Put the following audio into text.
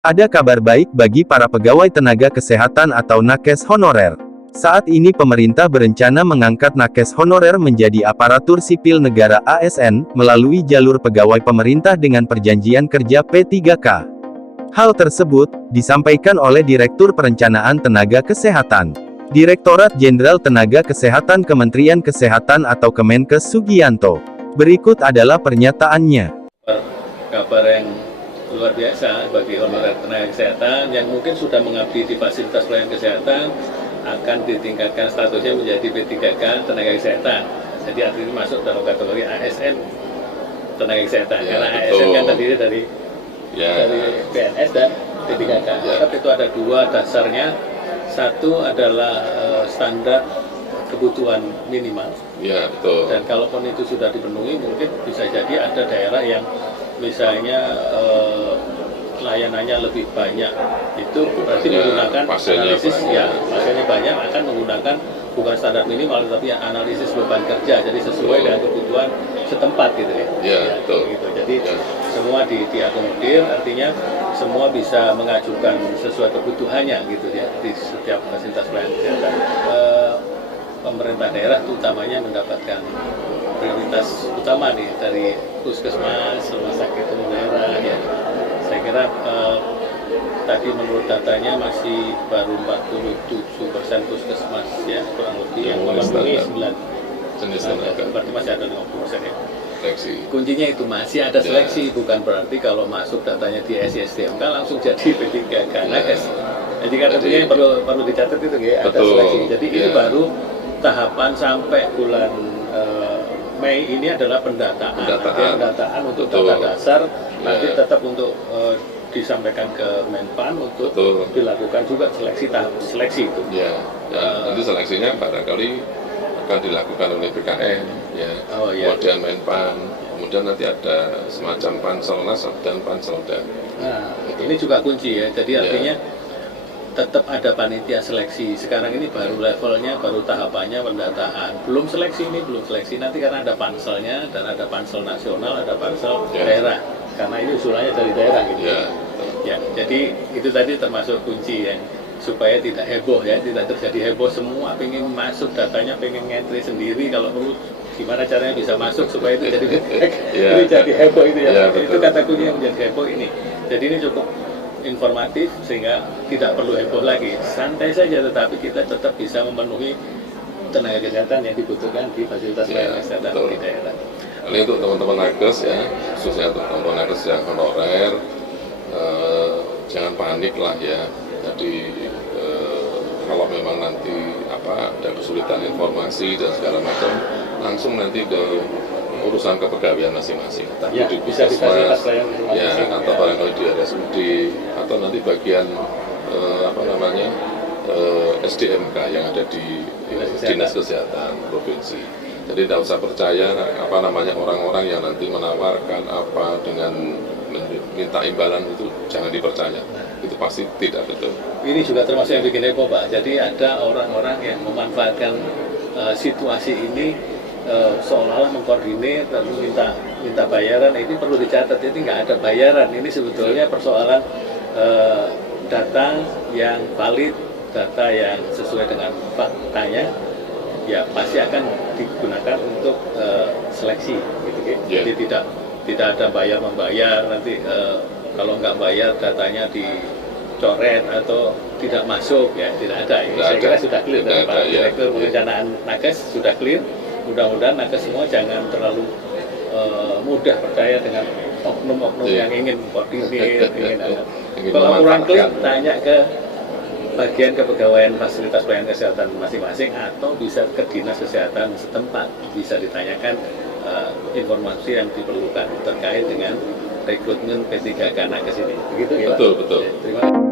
Ada kabar baik bagi para pegawai tenaga kesehatan atau nakes honorer. Saat ini pemerintah berencana mengangkat nakes honorer menjadi aparatur sipil negara ASN, melalui jalur pegawai pemerintah dengan perjanjian kerja P3K. Hal tersebut disampaikan oleh Direktur Perencanaan Tenaga Kesehatan, Direktorat Jenderal Tenaga Kesehatan Kementerian Kesehatan atau Kemenkes Sugianto. Berikut adalah pernyataannya. Kabar yang luar biasa bagi honorer tenaga kesehatan yang mungkin sudah mengabdi di fasilitas pelayanan kesehatan akan ditingkatkan statusnya menjadi P3K tenaga kesehatan. Jadi artinya masuk dalam kategori ASN tenaga kesehatan. Ya, karena betul. ASN kan terdiri dari PNS dan P3K. Tapi itu ada dua dasarnya. Satu adalah standar kebutuhan minimal. Ya, betul. Dan kalaupun itu sudah dipenuhi, mungkin bisa jadi ada daerah yang misalnya layanannya lebih banyak, itu berarti menggunakan analisis banyak. Ya pasiennya banyak akan menggunakan bukan standar minimal tapi analisis beban kerja, jadi sesuai dengan kebutuhan setempat gitu ya. Ya, betul. Gitu. Jadi semua diakomodir, artinya semua bisa mengajukan sesuai kebutuhannya gitu ya di setiap fasilitas pelayanan kesehatan. Pemerintah daerah utamanya mendapatkan prioritas utama nih dari puskesmas, rumah sakit umum daerah ya. Saya kira tadi menurut datanya masih baru 47% puskesmas ya, kurang lebih yang memenuhi 9 jenis tenaga. berarti masih ada 50% ya. Seleksi. Kuncinya itu masih ada seleksi, bukan berarti kalau masuk datanya di SISDMK langsung jadi P3K nakes. Jadi kategorinya yang perlu dicatat itu ya, ada seleksi. Jadi ini baru tahapan sampai bulan Mei ini adalah pendataan untuk data dasar, nanti tetap untuk disampaikan ke Menpan untuk dilakukan juga tahap seleksi itu. Ya, nanti seleksinya barangkali akan dilakukan oleh BKN, ya. Kemudian Menpan, kemudian nanti ada semacam Panselnas dan Panselda. Nah, ini juga kunci ya. Jadi artinya tetap ada panitia seleksi. Sekarang ini baru levelnya, baru tahapannya pendataan. Belum seleksi nanti karena ada panselnya dan ada pansel nasional, ada pansel daerah. Karena ini usulannya dari daerah gitu. Ya, jadi itu tadi termasuk kunci yang supaya tidak heboh ya, tidak terjadi heboh semua pengen masuk datanya, pengen ngentri sendiri, kalau perlu gimana caranya bisa masuk supaya itu jadi ini jadi heboh itu ya. Itu kata kunci yang menjadi heboh ini. Jadi ini cukup informatif sehingga tidak perlu heboh lagi, santai saja, tetapi kita tetap bisa memenuhi tenaga kesehatan yang dibutuhkan di fasilitas pelayanan kesehatan di daerah. Ini untuk teman-teman nakes ya, khususnya untuk teman-teman nakes yang honorer, jangan panik lah ya. Jadi kalau memang nanti ada kesulitan informasi dan segala macam, langsung nanti ke urusan kepegawaian masing-masing, tapi di puskesmas, atau barangkali di RSUD, atau nanti bagian SDMK yang ada di Dinas Kesehatan Provinsi. Jadi tidak usah percaya orang-orang yang nanti menawarkan dengan minta imbalan, itu jangan dipercaya. Itu pasti tidak betul. Ini juga termasuk yang bikin heboh, Pak. Jadi ada orang-orang yang memanfaatkan situasi ini seolah-olah mengkoordinir dan minta bayaran. Ini perlu dicatat, jadi nggak ada bayaran. Ini sebetulnya persoalan data yang valid, data yang sesuai dengan faktanya, ya pasti akan digunakan untuk seleksi gitu. Jadi tidak ada bayar-membayar, nanti kalau nggak bayar datanya dicoret atau tidak masuk, ya tidak ada. Ini saya kira sudah clear dari Pak Direktur Perencanaan Nakes, sudah clear. Mudah-mudahan nakes semua jangan terlalu mudah percaya dengan oknum-oknum yang ingin koordinir, kalau kurang clear, tanya ke bagian kepegawaian fasilitas pelayanan kesehatan masing-masing atau bisa ke dinas kesehatan setempat, bisa ditanyakan informasi yang diperlukan terkait dengan rekrutmen P3K nakes ini. Begitu ya, Pak? Betul. Terima kasih.